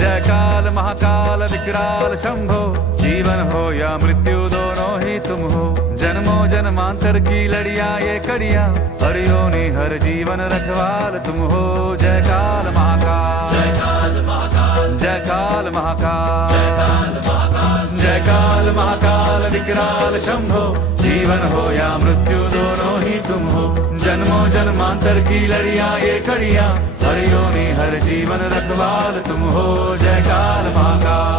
जय काल महाकाल विकराल शंभो, जीवन हो या मृत्यु दोनों ही तुम हो। जन्मों जन्मांतर की लड़िया ये कड़िया, हर योनि हर जीवन रखवाल तुम हो। जय काल महाकाल, जय काल महाकाल, जय काल महाकाल, जय काल महाकाल, जय काल महाकाल विकराल शंभो, जीवन हो या मृत्यु दोनों ही तुम हो। जन्मों जन्मांतर की लड़िया ये कड़िया, हर योनि हर जीवन रखवाल तुम हो। जय काल महाकाल।